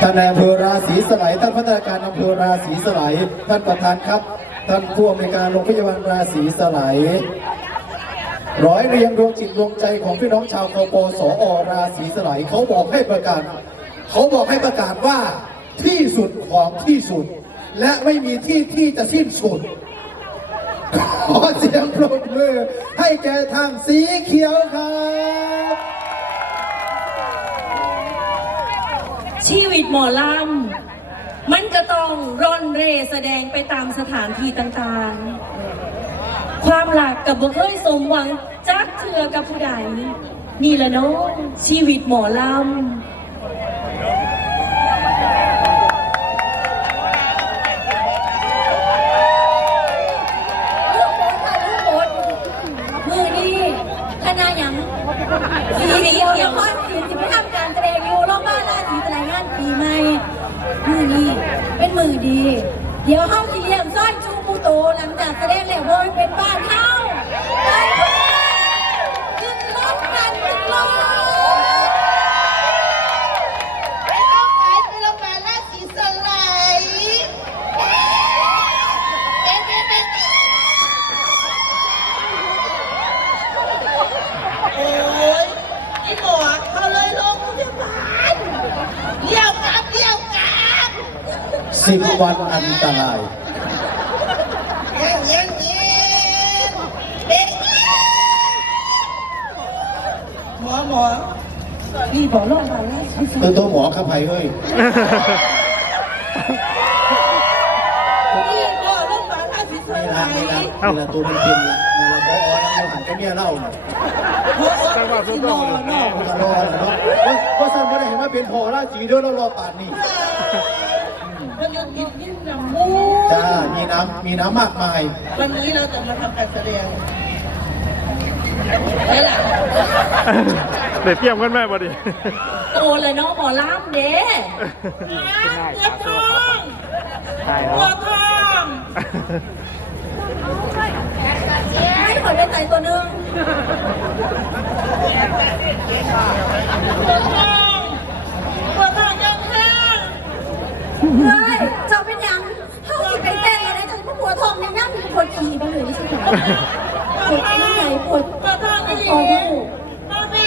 ท่านนายอำเภอราศีสไลท่านพัฒนาการอำเภอราศีสไลท่านประธานครับ ท่านผู้อำนวยการโรงพยาบาลราศีสไลร้อยเรียงดวงจิตดวงใจของพี่น้องชาวคปสอราศีสไลเขาบอกให้ประกาศเขาบอกให้ประกาศว่าที่สุดของที่สุด และไม่มีที่ที่จะสิ้นสุดขอเสียงปรบมือให้แก่ทางสีเขียวครับ ชีวิตหมอลำมันก็ต้องร่อนเร่แสดงไปตามสถานที่ต่างๆ ความหลักกับบ่เคยสมหวังจักเถือกับผู้ใดนี่แหละเนาะชีวิตหมอลำ ลูกโบสค่ะลูกโบสมือนี่คณะหยังสีเขียวนครศรีสิไปทำการแสดงอยู่โรงพยาบาลราชสีแสดงงานปีใหม่มือนี่เป็นมือดี เดี๋ยวเฮาสิเลี้ยงสร้อยชูปูโตหลังจากแสดงแล้วโดยเป็นบ้านเฮาไปเพื่อนขึ้นรถกันขึ้นรถ ไปต้องขายไปโรงพยาบาลราชสีสไลยเป็นเป็นเป็นโอ้ยอีหมอเขาเลยลงพยาบาลเลี้ยวกลับเลี้ยวกลับ สิบ วันอันตรายยังยังยังเด็กหมอหมอนี่บอกรงพยาบาลราชสีตัวตัวหมอขับไปเฮ้ยนี่หมอโรงพยาบาลราชสีสนี่ไลละนี่ละยนี่ละตัวมันเป็นละนี่ละพ อแล้วเราหันกับเมียเล่าน่ะจังหวัดสุโขทัยมันก็รอแล้วเนาะเพราะเพราะฉันไม่ได้เห็นว่าเป็นพอราจีด้อแล้วรอป่านนี้ มันยังกินยิ่งหนำมูจ้า มีน้ำมีน้ำมากมาย วันนี้เราจะมาทำการแสดงนี่แหละเดี๋ยวเตรียมกันแม่พอดีโตเลยเนาะหมอลำเด้เงินทองใช่หัวทอง ให้ขอได้ใจตัวนึง หัวทองหัวทองยังแห้ง เฮ้ยเจ้าเป็นหยังเฮาสิไปเต้นแล้วนะเจ้าปวดท้องยังนั่งมีปวดขี่บ้างเลยไม่ใช่เหรอปวดที่ไหนปวด หัวทองไม่ดี คอบู มาแม่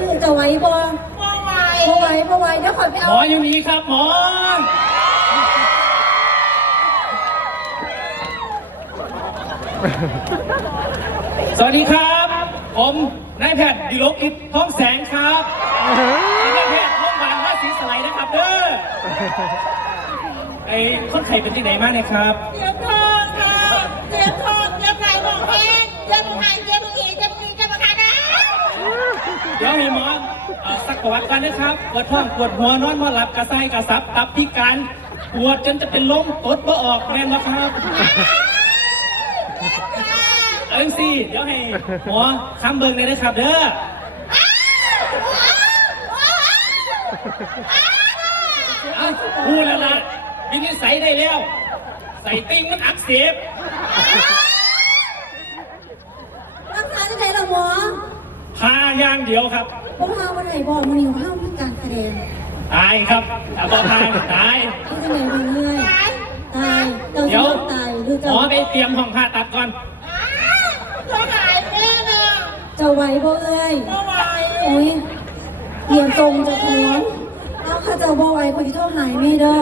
มือจะไหว้บ่ มาไหว บ่ไหว้บ่ไหว้เดี๋ยวขอยไป หม เอา ออยู่นี่ครับหมอ สวัสดีครับ ผมนายแพทย์ดิลกอิทท้องแสงครับเป็นนายแพทย์โรงพยาบาลราชสีสไลยนะครับเด้อไอ้คนไข้เป็นที่ไหนมาเนี่ยครับ เจ็บทองค่ะเจ็บทองเจ็บไหล่บอกแห้งเจ็บไหล่เจ็บอีเจ็บมีเจ็บขานะเดี๋ยวให้หมอเอ่อสักประวัติกันนะครับปวดท้องปวดหัวนอนไม่หลับกระไซกระซับตับพิการปวดจนจะเป็นลมตดบ่ออกแน่นนะครับ เอิงสิเดี๋ยวให้หมอคำเบิ่งเลยนะครับเด้อ เอาพูดแล้วล่ะวินิจฉัยได้แล้ว ใส่ติ่งมันอักเสบรักษาจะได้หรอหมอพาอย่างเดียวครับบ่พาวันไหนบอกมื้อนี้เฮามีการแสดงตายครับถ้าบอกพาตายที่จะไหนบ่เรื่อยตาย จ้าเดี๋ยวสิตายหรือหมเจ้าอไปเตรียมห้องผ่าตัดก่อนเจ้าหายแม่น่ะเจ้าไหว้บ่เอ้ยมาไหวโอ้ยเตรียมตรงจะทวนเอาข้าเจ้าบ่ไหว้ขอสิโทษหายแม่เด้อ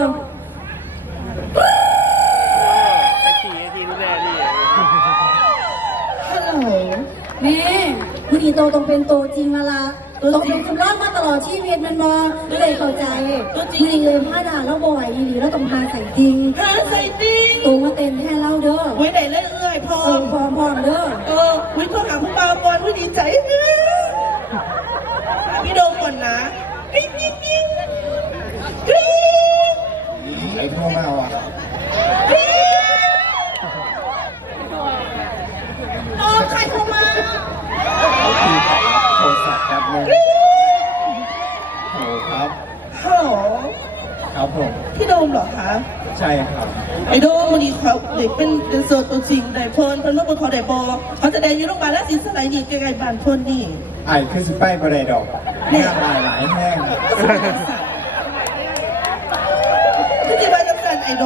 ไปขี่ไอทีดูแลดีฮัลโหลแม่มื้อนี้โตต้องเป็นโตจริงและล่ะ ต้องเป็นสำรองมาตลอดชีวิตแมันบ่ไม่ได้เข้าใจมื้อนี้เลยพาด่าเราบ่ไหวอีหลีเราต้องพาใส่จริงหาใส่ติ้งโตมาเต้นแทนเราเด้อไว้ไหนเล่นเอื่อยพอเออพร้อมๆเด้อ เออวิโทรหาผู้บ่าวบอลวิดีใจนะพี่ เป็นเป็นโสนตัวจริงได้เพิ่นเพิ่นว่าเพิ่นขาได้บ่เขาจะได้อยู่โรงพยาบาลและสีสลายนี่ใกล้ๆบ้านเพิ่นนี่ไอ้คือสิไปบ่ได้ดอกนี่ยหลายหลายแห้งคือสิว่าจังซั่นไอ้โด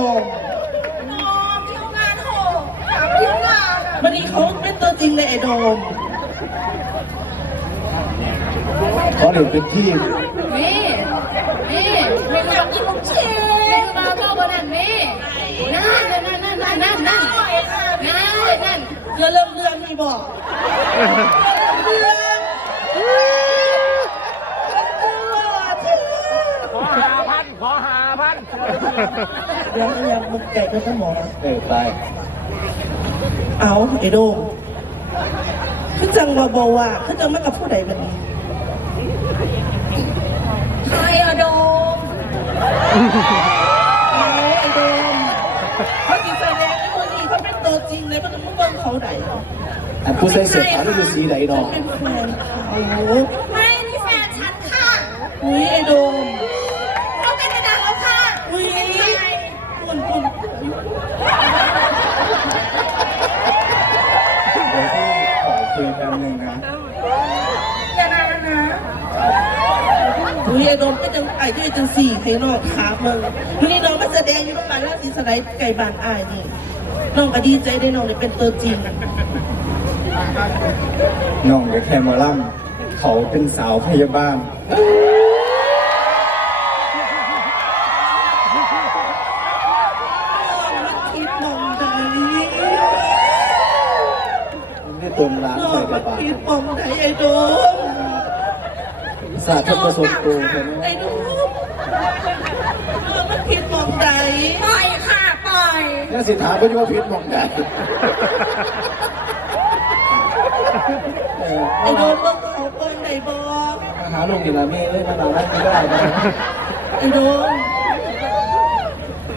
มันนี่เขาเป็นตัวจริงเลยไอ้โดมเขาเด็นเป็นที่นี่นี่ไม่อยากกินลูกชิ้น นั่นนั่นนั่นนั่นนั่นนั่นนั่นเรือเริ่มเรืองนี่บอกเรือขอหาพันขอหาพันเรื่องเรื่องมึงแก่เป็นสมองเออไปเอาไอ้โดมคือจังว่าบอกว่าคือจังมากับผู้ใดบันนี้ใครอะโดมเอาไอ้โดมเขาจีแสดงในคนนี้เขาเป็นตัวจ ริงเลยเพราะมึงเบิ่งเขาไหนอันผู้ใส่เสื้อขาวนี่คือสีไหนเนาะเป็นแฟนเขาไม่นี่แฟนฉันค่ะอุ้ยไอ้โดมเขาเป็นดาราค่ะอุ้ยเป็นใครคุณคุณเดี๋ยวพี่ขอคุยแป๊บนึงนะอย่านานะอุ้ยไอ้โดมก็จังไอ้ที่จังสี่เพนอกขาเมืองวันนี้น้องมาแสดงอยู่โรงพยาบาลราชสีสไลด์ไก่บานอ้ายนี่ น้องก็ดีใจได้น้องได้เป็นตัวจริงน้องก็แค่หมาล่ำเขาเป็นสาวพยาบาลคิดมองใดมันได้ตนร้านน้อใส่งกมัระนบาคิดมองใดไอ้โดมศาสตร์ทศประสบกูเห็นไหมไอ้โดมน้องมันคิดมองใด ปล่อยค่ะป ล่อยแล้วสิถามก็ยังว่าพิษมองได้ไอ้โดมต้องเขาเปิ้นไหนบอกมาหาลุงกินละเม่เลยมาหาร้านไม่ได้นะไอ้โดม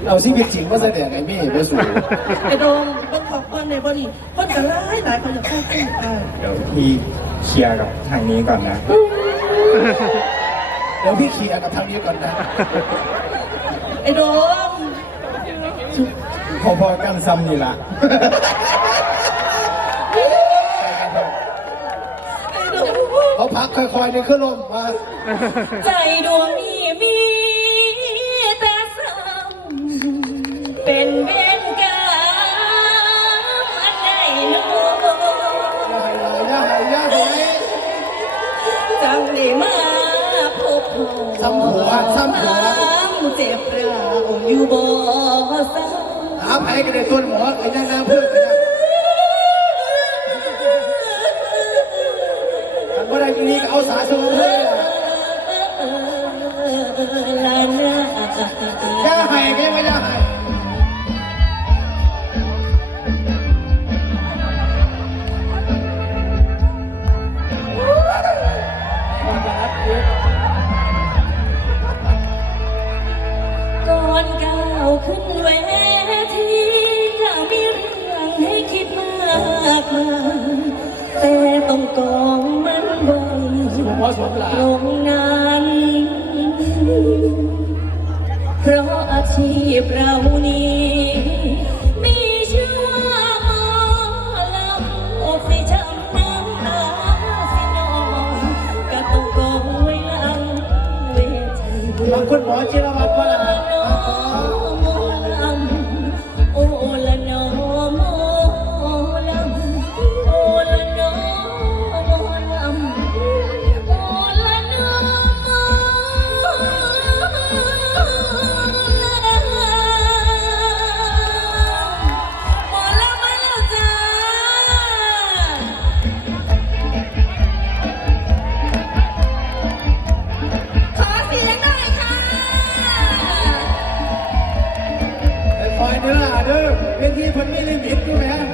เอาชีวิตจริงมาแสดงไอ้เม่มาสู่ไอ้โดมต้องขาเปิ้นไหนบ่นี่คนจะร้ายหลายคนจะเข้าขึ้นอ่าเดี๋ยวพี่เคลียร์กับทางนี้ก่อนนะ เดี๋ยวพี่เคลียร์กับทางนี้ก่อนนะไอ้โดม พอๆกันซ้ำนี่ละไอ้โดมเขาพักค่อยๆในขึ้นลมมา ใจดวงนี้มีแต่เศร้าเป็นเวรกรรมอันใดโน้อย่าให้ลายอย่าให้อย่าให้จังได้มาพบพ่อซ้ำหัวซ้ำหัว เจ็บเราอยู่บ่เศร้าหาไผ่กันในต้นหมอไอ้ยังน้ำเพื่อนกันนะแต่เมื่อไรทีนี้ก็เอาสาสมุนเพื่อนย่าให้แกไม่ย่าให้ พเรานี้ มีชื่อว่าหมอลำสิช้ำน้ำตาสินองก็ต้องกองไว้หลังเวทีบางคนหมอจิรวัตรว่า ये बंदे ने मेरे को बयान